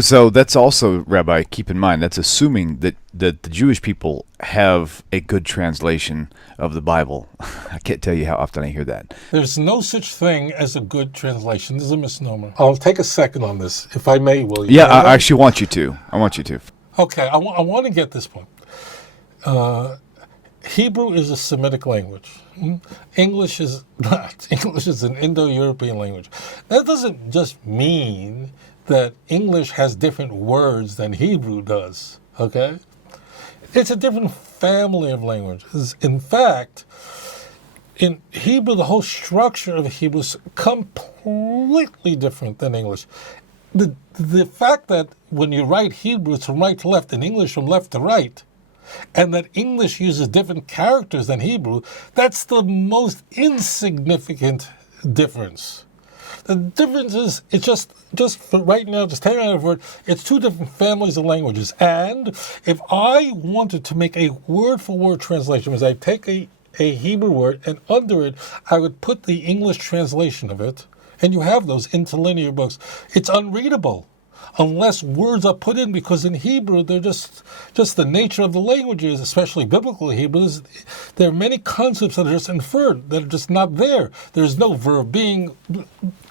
So that's also, Rabbi, keep in mind, that's assuming that the Jewish people have a good translation of the Bible. I can't tell you how often I hear that. There's no such thing as a good translation. This is a misnomer. I'll take a second on this, if I may, William. Yeah, I actually want you to. I want you to. Okay, I want to get this point. Hebrew is a Semitic language. English is not. English is an Indo-European language. That doesn't just mean that English has different words than Hebrew does, okay? It's a different family of languages. In fact, in Hebrew, the whole structure of Hebrew is completely different than English. The fact that when you write Hebrew, it's from right to left, and English from left to right, and that English uses different characters than Hebrew, that's the most insignificant difference. The difference is, it's just for right now, just take out of word, it's two different families of languages. And if I wanted to make a word-for-word translation, as I take a Hebrew word and under it, I would put the English translation of it, and you have those interlinear books. It's unreadable unless words are put in, because in Hebrew, they're just the nature of the languages, especially biblical Hebrew. There are many concepts that are just inferred, that are just not there. There's no verb being,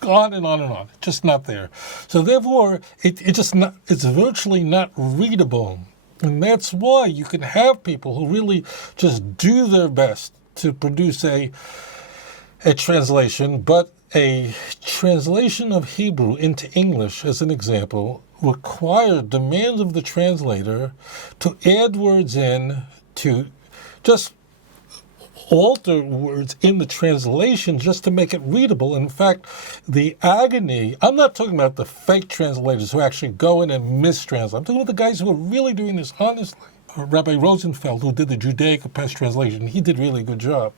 on and on and on. It's just not there. So therefore, it's virtually not readable. And that's why you can have people who really just do their best to produce a translation, but a translation of Hebrew into English, as an example, demands of the translator to add words in, to just alter words in the translation just to make it readable. In fact, the agony, I'm not talking about the fake translators who actually go in and mistranslate. I'm talking about the guys who are really doing this honestly. Rabbi Rosenfeld, who did the Judaica-Pest translation, he did a really good job,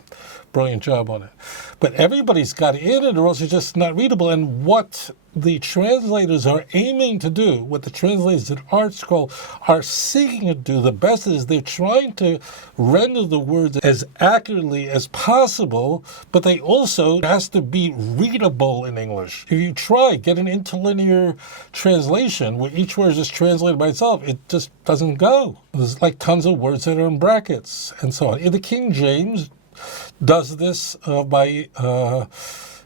brilliant job on it. But everybody's got in it, or else it's just not readable. And what the translators are aiming to do, what the translators at ArtScroll are seeking to do, the best is they're trying to render the words as accurately as possible, but they also has to be readable in English. If you get an interlinear translation where each word is just translated by itself, it just doesn't go. There's like tons of words that are in brackets and so on. In the King James does this by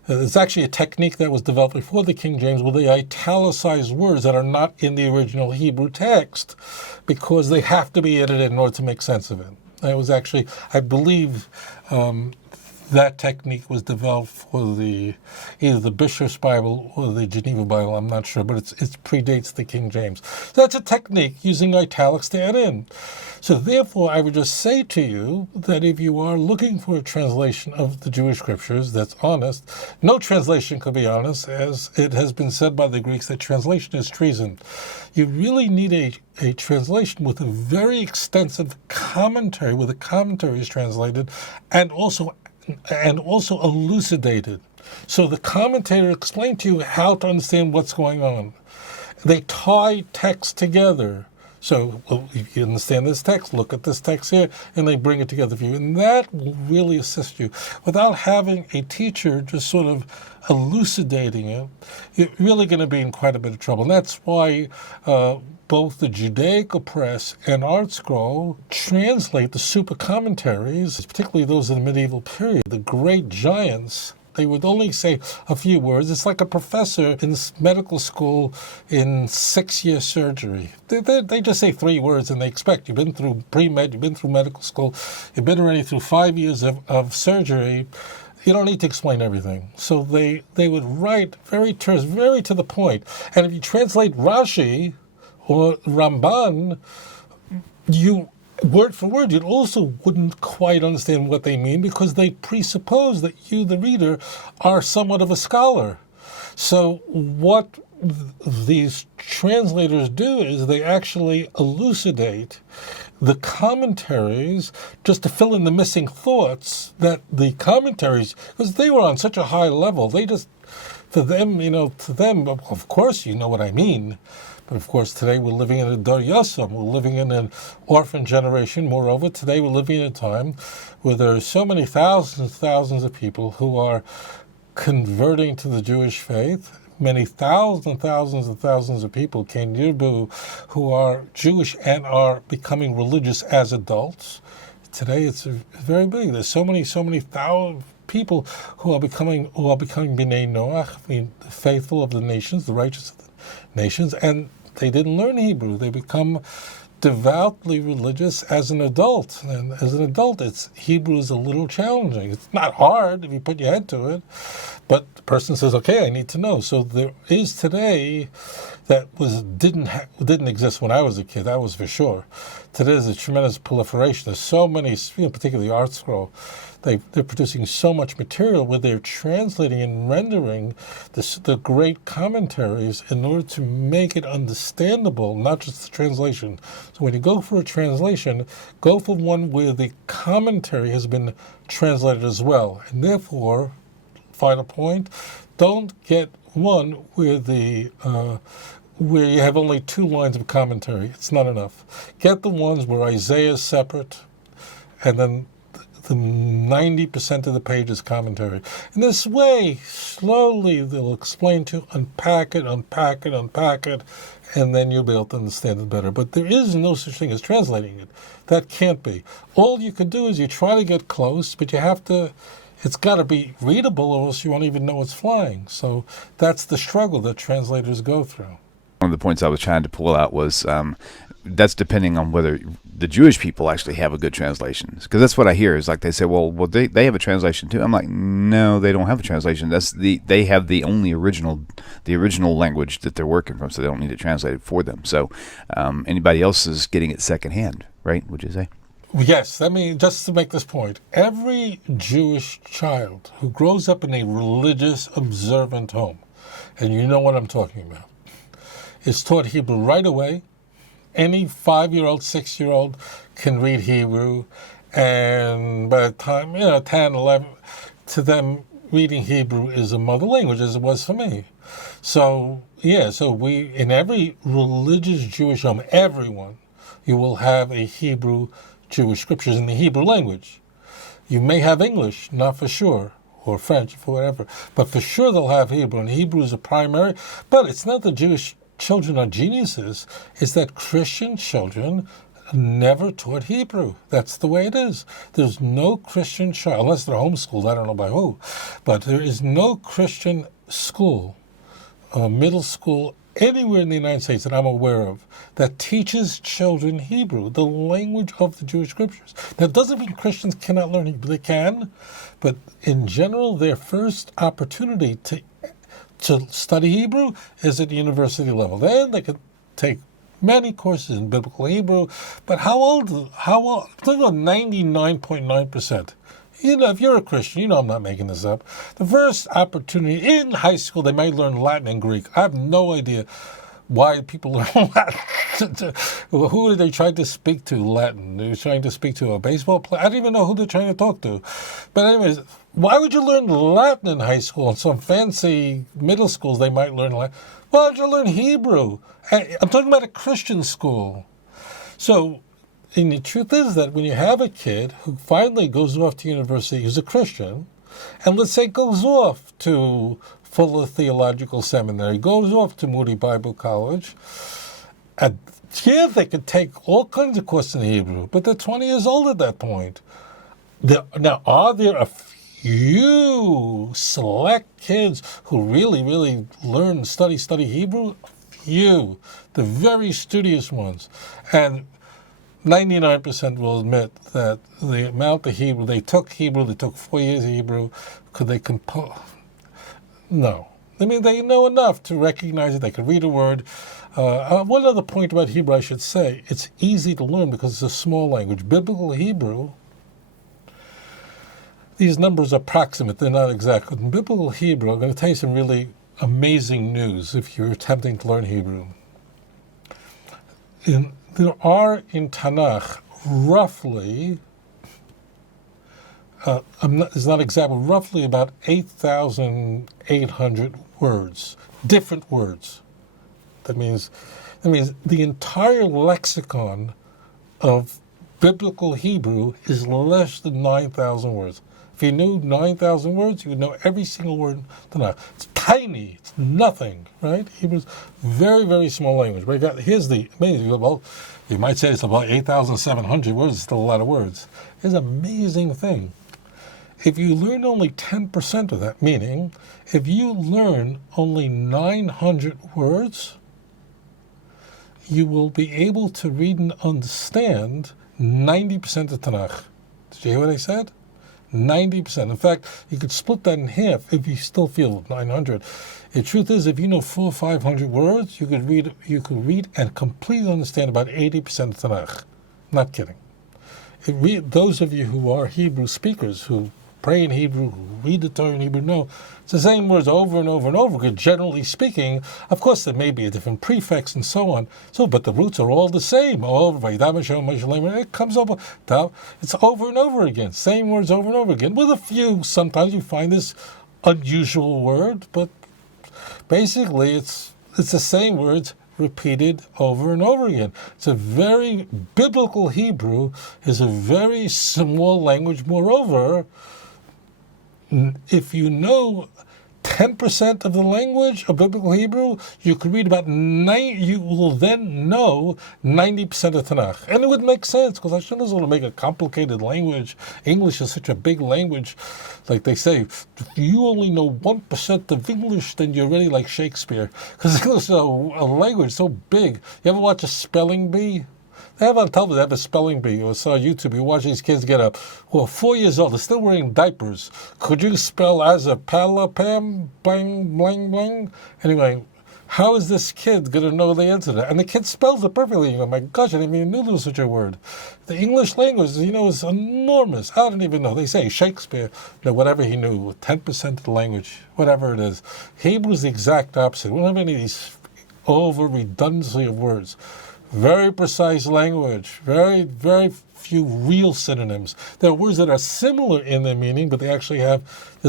it's actually a technique that was developed before the King James, where they italicize words that are not in the original Hebrew text because they have to be edited in order to make sense of it. It was actually, I believe, that technique was developed for either the Bishop's Bible or the Geneva Bible. I'm not sure, but it predates the King James. So that's a technique, using italics to add in. So therefore, I would just say to you that if you are looking for a translation of the Jewish scriptures that's honest, no translation could be honest, as it has been said by the Greeks that translation is treason. You really need a translation with a very extensive commentary, where the commentary is translated and also elucidated. So the commentator explained to you how to understand what's going on. They tie texts together. So, well, if you understand this text, look at this text here, and they bring it together for you. And that will really assist you. Without having a teacher just sort of elucidating it, you're really going to be in quite a bit of trouble. And that's why both the Judaica Press and ArtScroll translate the super commentaries, particularly those in the medieval period, the great giants. They would only say a few words. It's like a professor in medical school in 6-year surgery. They just say 3 words and they expect. You've been through pre-med, you've been through medical school, you've been already through 5 years of surgery. You don't need to explain everything. So they would write very to the point. And if you translate Rashi or Ramban, word for word, you also wouldn't quite understand what they mean, because they presuppose that you, the reader, are somewhat of a scholar. So what these translators do is they actually elucidate the commentaries just to fill in the missing thoughts that the commentaries, because they were on such a high level, to them, of course, you know what I mean. But of course, today we're living in a Dor Yosem. We're living in an orphan generation. Moreover, today we're living in a time where there are so many thousands of people who are converting to the Jewish faith. many thousands and thousands of people can yirbu who are Jewish and are becoming religious as adults. Today it's very big. There's so many thousand people who are becoming B'nai Noach, I mean, the faithful of the nations, the righteous of the nations, and they didn't learn Hebrew. They become devoutly religious as an adult. And as an adult, Hebrew is a little challenging. It's not hard if you put your head to it, but the person says, okay, I need to know. So there is today that didn't exist when I was a kid, that was for sure. Today there's a tremendous proliferation. There's so many, particularly ArtScroll, they're producing so much material where they're translating and rendering the great commentaries in order to make it understandable, not just the translation. So when you go for a translation, go for one where the commentary has been translated as well. And therefore, final point, don't get one where you have only 2 lines of commentary. It's not enough. Get the ones where Isaiah is separate, and then the 90% of the page is commentary. In this way, slowly they'll explain to you, unpack it, and then you'll be able to understand it better. But there is no such thing as translating it. That can't be. All you can do is you try to get close, but you have to, it's got to be readable or else you won't even know it's flying. So that's the struggle that translators go through. One of the points I was trying to pull out was that's depending on whether the Jewish people actually have a good translation. Because that's what I hear is like they say, well, they have a translation too. I'm like, no, they don't have a translation. They have the original language that they're working from, so they don't need it translated for them. So anybody else is getting it secondhand, right? Would you say? Yes, I mean, just to make this point, every Jewish child who grows up in a religious, observant home, and you know what I'm talking about, is taught Hebrew right away. Any 5-year-old, 6-year-old can read Hebrew, and by the time, 10, 11, to them, reading Hebrew is a mother language, as it was for me. So, we, in every religious Jewish home, everyone, you will have a Hebrew Jewish scriptures in the Hebrew language. You may have English, not for sure, or French, for whatever, but for sure they'll have Hebrew, and Hebrew is a primary, but it's not the Jewish children are geniuses, is that Christian children never taught Hebrew. That's the way it is. There's no Christian child, unless they're homeschooled, I don't know by who, but there is no Christian school, middle school, anywhere in the United States that I'm aware of that teaches children Hebrew, the language of the Jewish scriptures. That doesn't mean Christians cannot learn Hebrew. They can, but in general, their first opportunity to study Hebrew is at the university level. Then they could take many courses in biblical Hebrew, but how old? I'm talking about 99.9%. If you're a Christian, I'm not making this up. The first opportunity in high school, they might learn Latin and Greek. I have no idea why people learn Latin. Who are they trying to speak to Latin? They're trying to speak to a baseball player? I don't even know who they're trying to talk to. But anyways, why would you learn Latin in high school? In some fancy middle schools, they might learn Latin. Why would you learn Hebrew? I'm talking about a Christian school. So, and the truth is that when you have a kid who finally goes off to university, who's a Christian, and let's say goes off to Fuller Theological Seminary, goes off to Moody Bible College, and they could take all kinds of courses in Hebrew, but they're 20 years old at that point. Now, are there a few select kids who really learn, study Hebrew? Few. The very studious ones. And 99% will admit that the amount of Hebrew, they took 4 years of Hebrew, could they compose? No. I mean, they know enough to recognize it. They could read a word. One other point about Hebrew I should say, it's easy to learn because it's a small language. Biblical Hebrew, these numbers are approximate, they're not exact. In Biblical Hebrew, I'm going to tell you some really amazing news if you're attempting to learn Hebrew. There are in Tanakh roughly, it's not exact, but roughly about 8,800 words, different words. That means the entire lexicon of biblical Hebrew is less than 9,000 words. If you knew 9,000 words, you would know every single word in Tanakh. It's tiny. It's nothing, right? Hebrew's very, very small language. But here's the amazing, well, you might say it's about 8,700 words. It's still a lot of words. Here's an amazing thing. If you learn only 10% of that, meaning if you learn only 900 words, you will be able to read and understand 90% of Tanakh. Did you hear what I said? 90%. In fact, you could split that in half if you still feel 900. The truth is, if you know 400 or 500 words, you could read and completely understand about 80% of Tanakh. Not kidding. Those of you who are Hebrew speakers, who pray in Hebrew, who read the Torah in Hebrew, know it's the same words over and over and over again, generally speaking. Of course, there may be a different prefix and so on. But the roots are all the same. It comes over. It's over and over again. Same words over and over again. With a few, sometimes you find this unusual word, but basically it's the same words repeated over and over again. It's a very biblical Hebrew, is a very small language. Moreover, if you know 10% of the language of biblical Hebrew, you could read about you will then know 90% of Tanakh. And it would make sense, because Hashem doesn't want to make a complicated language. English is such a big language. Like they say, if you only know 1% of English, then you're already like Shakespeare. Because English is a language so big. You ever watch a spelling bee? They have on television, they have a spelling bee. Or saw on YouTube, you watch these kids get up, who are 4 years old, they're still wearing diapers. Could you spell as a palapam, blang, blang, blang? Anyway, how is this kid going to know the answer to that? And the kid spells it perfectly. You go, my gosh, I didn't even know there was such a word. The English language, is enormous. I don't even know. They say Shakespeare, whatever he knew, 10% of the language, whatever it is. Hebrew is the exact opposite. We don't have any of these over redundancy of words. Very precise language, very, very few real synonyms. There are words that are similar in their meaning, but there's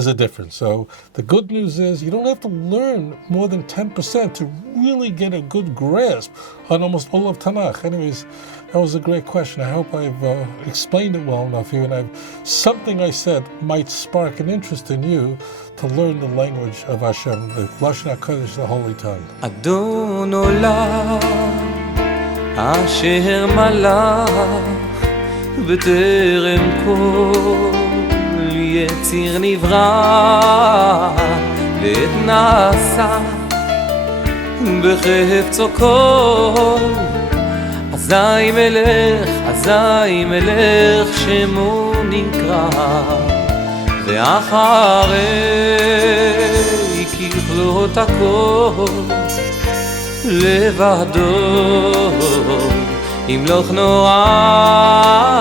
a difference. So the good news is you don't have to learn more than 10% to really get a good grasp on almost all of Tanakh. Anyways, that was a great question. I hope I've explained it well enough here, and something I said might spark an interest in you to learn the language of Hashem, the Lashon HaKodesh, the Holy Tongue. Adon Olam אשר מלך בטרם כל יציר נברא לעת נעשה בחפצו כל אזי מלך שמו נקרא ואחרי ככלות הכל לבדו ימלוך נורא